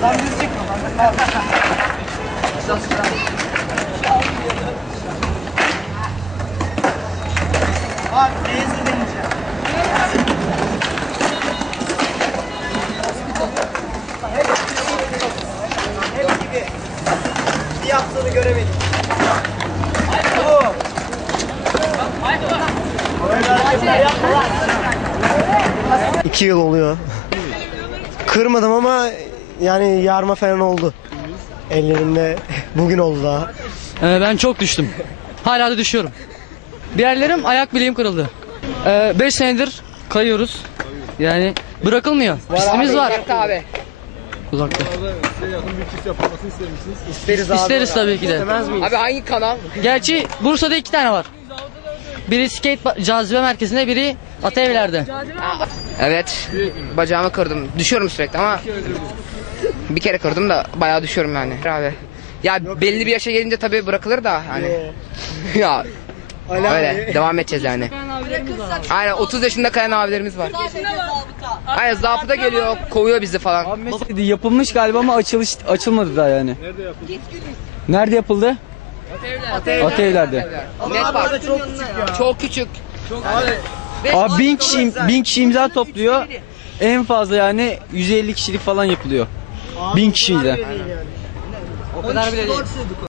Adam düz çıkma. Bak neyse deneyeceğim. Hep gibi. Bir yaptığını göremedim. Bu. 2 yıl oluyor. Kırmadım ama yani yarma falan oldu. Ellerimde bugün oldu daha. Ben çok düştüm. Hala da düşüyorum. Bir yerlerim ayak bileğim kırıldı. 5 senedir kayıyoruz. Yani bırakılmıyor. Pistimiz var. Abi. Uzakta. İsteriz abi. İsteriz tabii ki de. İstemez miyiz? Abi hangi kanal? Gerçi Bursa'da 2 tane var. Biri skate cazibe merkezinde, biri Ataevler'de. Evet. Bacağımı kırdım. Düşüyorum sürekli ama bir kere kırdım da bayağı düşüyorum yani. Abi. Ya belli bir yaşa gelince tabii bırakılır da hani. Ya öyle devam edeceğiz yani. Aynen 30 yaşında kayan abilerimiz var. Aynen zabıta geliyor, kovuyor bizi falan. Yapılmış galiba ama açılmadı daha yani. Nerede yapıldı? Ataevler'de. Net bak. Çok küçük. Abi 1000 kişi imza topluyor. En fazla yani 150 kişilik falan yapılıyor. 1000 kişiyle. O kadar bile değil.